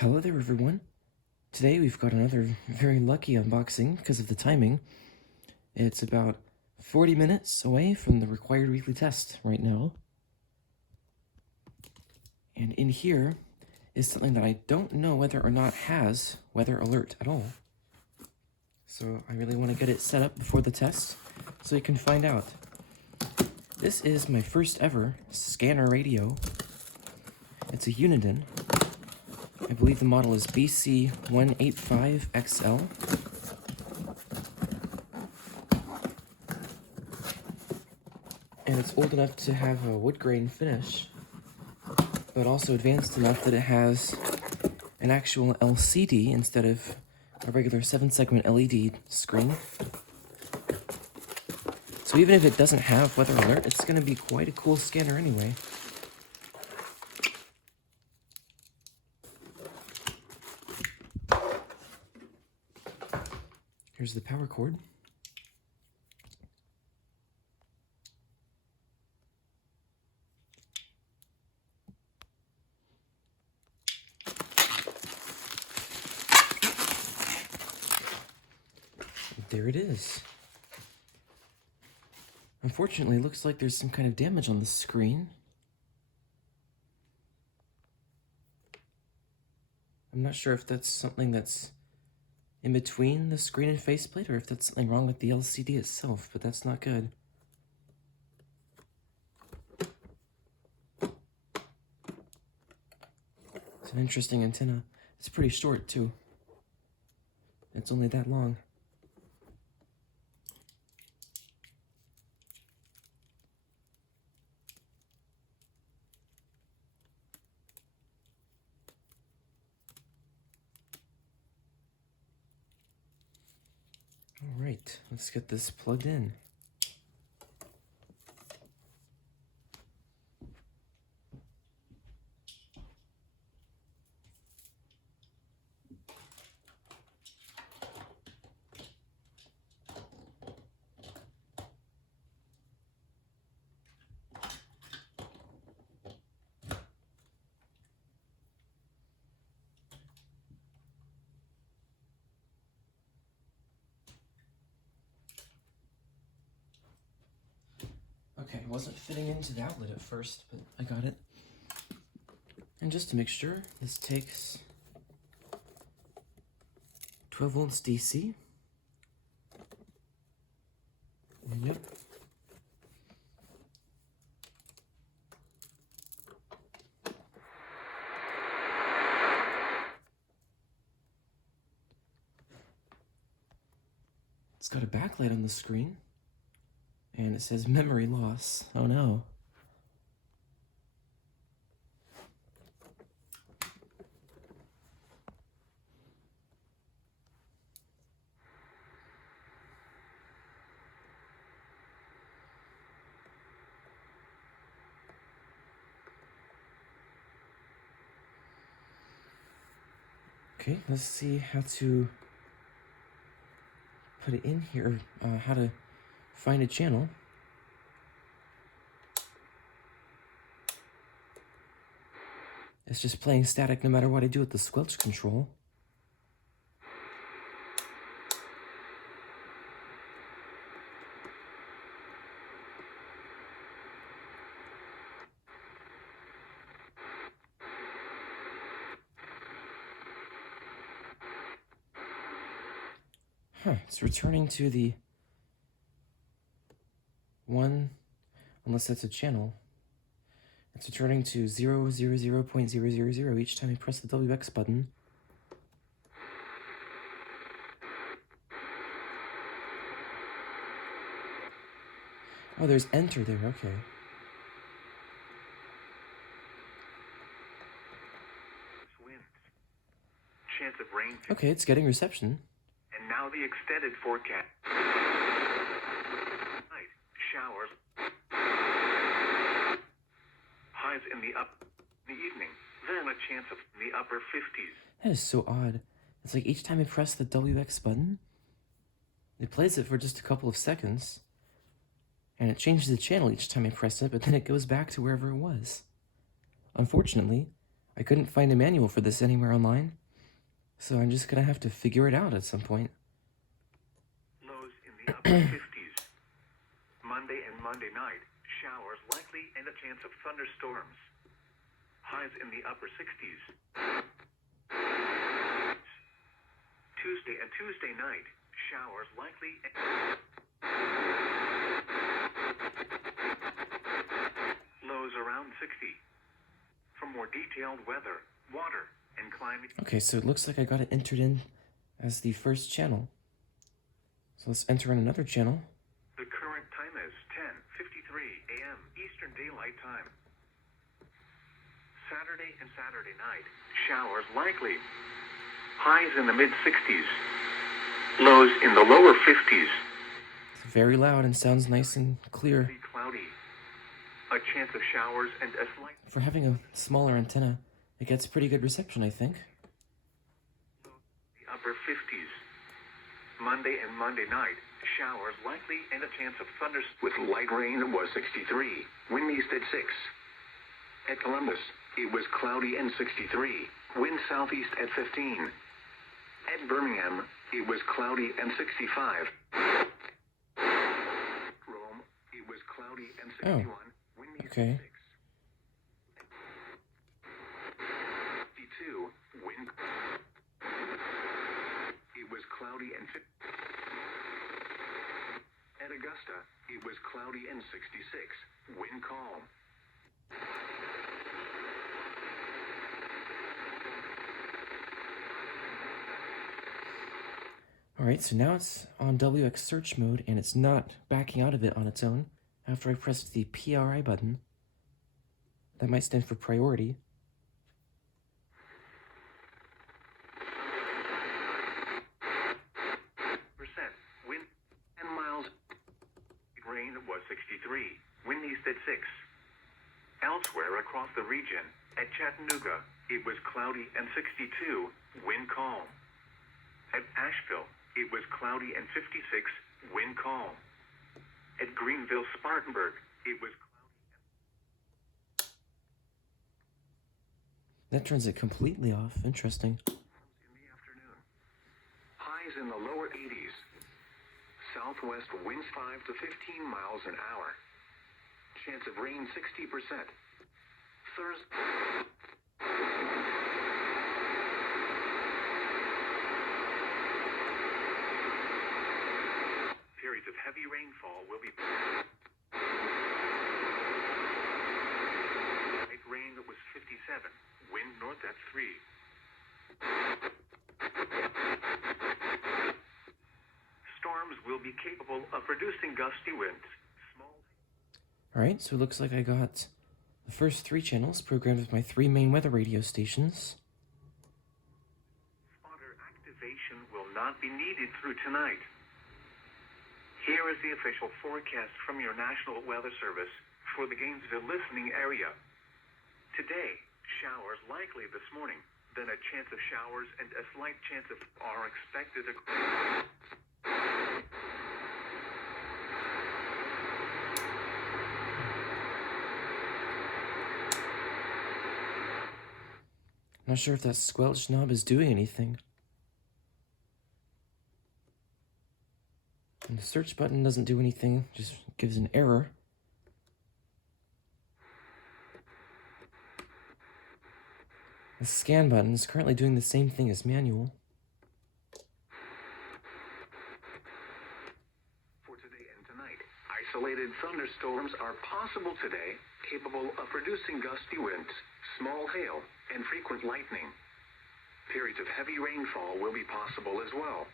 Hello there everyone. Today we've got another very lucky unboxing because of the timing. It's about 40 minutes away from the required weekly test right now. And in here is something that I don't know whether or not has weather alert at all. So I really want to get it set up before the test so you can find out. This is my first ever scanner radio. It's a Uniden. I believe the model is BC185XL. And it's old enough to have a wood grain finish, but also advanced enough that it has an actual LCD instead of a regular 7-segment LED screen. So even if it doesn't have weather alert, it's going to be quite a cool scanner anyway. Here's the power cord. There it is. Unfortunately, it looks like there's some kind of damage on the screen. I'm not sure if that's something that's in between the screen and faceplate, or if that's something wrong with the LCD itself, but that's not good. It's an interesting antenna. It's pretty short, too. It's only that long. All right, let's get this plugged in. Okay, it wasn't fitting into the outlet at first, but I got it. And just to make sure, this takes 12 volts DC. Yep. It's got a backlight on the screen. And it says memory loss. Oh no. Okay, let's see how to put it in here, how to find a channel. It's just playing static no matter what I do with the squelch control. It's returning to the 1, unless that's a channel. It's returning to 000.000 each time I press the WX button. Oh, there's enter there, okay. Chance of rain. Okay, it's getting reception. And now the extended forecast. Night showers. Highs in the evening. Then a chance of the upper 50s. That is so odd. It's like each time I press the WX button, it plays it for just a couple of seconds, and it changes the channel each time I press it, but then it goes back to wherever it was. Unfortunately, I couldn't find a manual for this anywhere online, so I'm just gonna have to figure it out at some point. Lows in the upper 50s. Monday and Monday night, showers likely and a chance of thunderstorms. Highs in the upper 60s. Tuesday and Tuesday night, showers likely. Lows around 60. For more detailed weather, water, and climate. Okay, so it looks like I got it entered in as the first channel. So let's enter in another channel. The current time is 10:53 a.m. Eastern Daylight Time. Saturday and Saturday night, showers likely. Highs in the mid-60s. Lows in the lower 50s. It's very loud and sounds nice and clear. Cloudy. A chance of showers and a slight. For having a smaller antenna, it gets pretty good reception, I think. The upper 50s. Monday and Monday night, showers likely and a chance of thunderstorms. With light rain was 63. Wind east at 6. At Columbus, it was cloudy and 63. Wind southeast at 15. At Birmingham, it was cloudy and 65. Rome, it was cloudy and 61. Wind east okay. at 6. 52. Wind. It was cloudy and 50. At Augusta, it was cloudy and 66. Wind calm. Alright, so now it's on WX search mode and it's not backing out of it on its own after I pressed the PRI button. That might stand for priority. Wind 10 miles. Rain was 63. Wind east at 6. Elsewhere across the region, at Chattanooga, it was cloudy and 62. Wind calm. At Asheville, it was cloudy and 56. Wind calm. At Greenville, Spartanburg, it was cloudy. That turns it completely off. Interesting. In the afternoon. Highs in the lower 80s. Southwest winds 5 to 15 miles an hour. Chance of rain 60%. Thursday. Periods of heavy rainfall will be. Light rain was 57. Wind north at 3. Storms will be capable of producing gusty winds. Alright, so it looks like I got the first 3 channels programmed with my 3 main weather radio stations. Spotter activation will not be needed through tonight. Here is the official forecast from your National Weather Service for the Gainesville listening area. Today, showers likely this morning, then a chance of showers and a slight chance of are expected. Not sure if that squelch knob is doing anything. And the search button doesn't do anything, just gives an error. The scan button is currently doing the same thing as manual. For today and tonight, isolated thunderstorms are possible today, capable of producing gusty winds, small hail, and frequent lightning. Periods of heavy rainfall will be possible as well.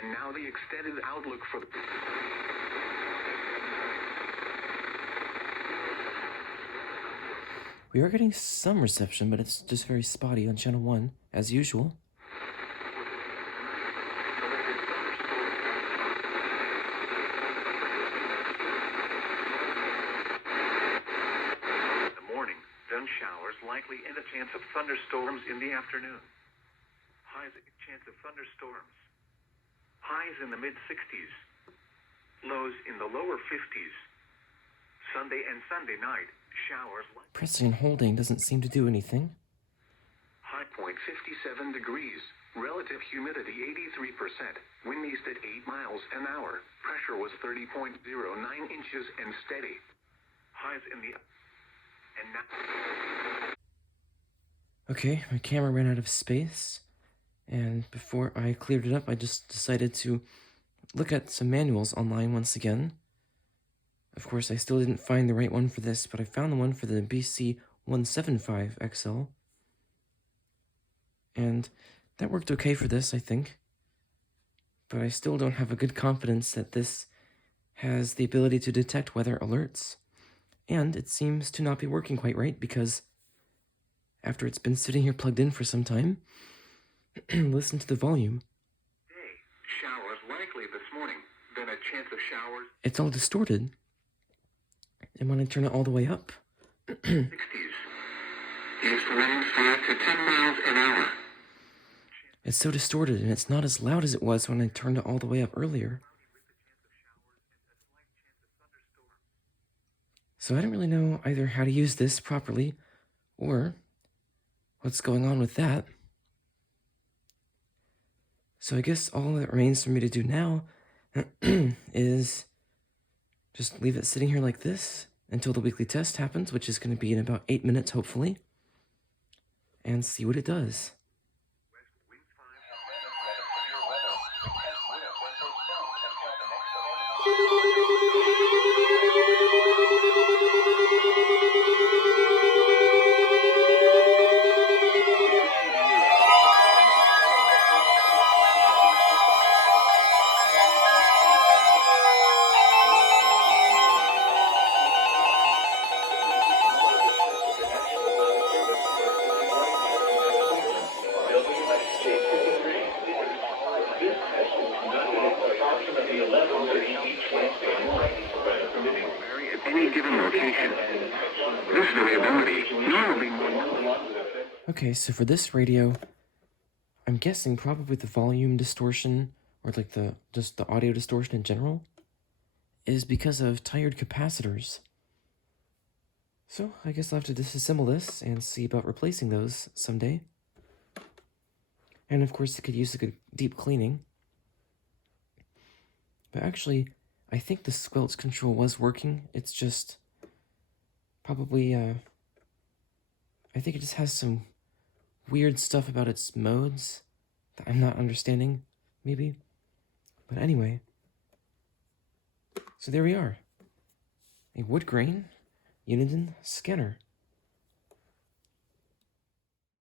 And now the extended outlook for the... We are getting some reception, but it's just very spotty on channel 1, as usual. In the morning, then showers likely and a chance of thunderstorms in the afternoon. Highs chance of thunderstorms. Highs in the mid-60s. Lows in the lower 50s. Sunday and Sunday night, showers. Pressing and holding doesn't seem to do anything. degrees. Relative humidity 83%. Wind east at 8 miles an hour. Pressure was 30.09 inches and steady. Highs in the... And now... Okay, my camera ran out of space, and before I cleared it up, I just decided to look at some manuals online once again. Of course, I still didn't find the right one for this, but I found the one for the BC185XL. And that worked okay for this, I think. But I still don't have a good confidence that this has the ability to detect weather alerts. And it seems to not be working quite right, because after it's been sitting here plugged in for some time, listen to the volume. Showers likely this morning. Then a chance of showers. It's all distorted. And when I turn it all the way up, 60s. East wind 5 to 10 miles an hour. it's so distorted, and it's not as loud as it was when I turned it all the way up earlier. So I don't really know either how to use this properly, or what's going on with that. So I guess all that remains for me to do now is just leave it sitting here like this until the weekly test happens, which is going to be in about 8 minutes, hopefully, and see what it does. Any given location. This variability normally more. Okay, so for this radio, I'm guessing probably the volume distortion, or like just the audio distortion in general, is because of tired capacitors. So I guess I'll have to disassemble this and see about replacing those someday. And of course it could use a good deep cleaning. But actually, I think the squelch control was working. It's just probably, I think it just has some weird stuff about its modes that I'm not understanding, maybe. But anyway, so there we are. A woodgrain Uniden scanner.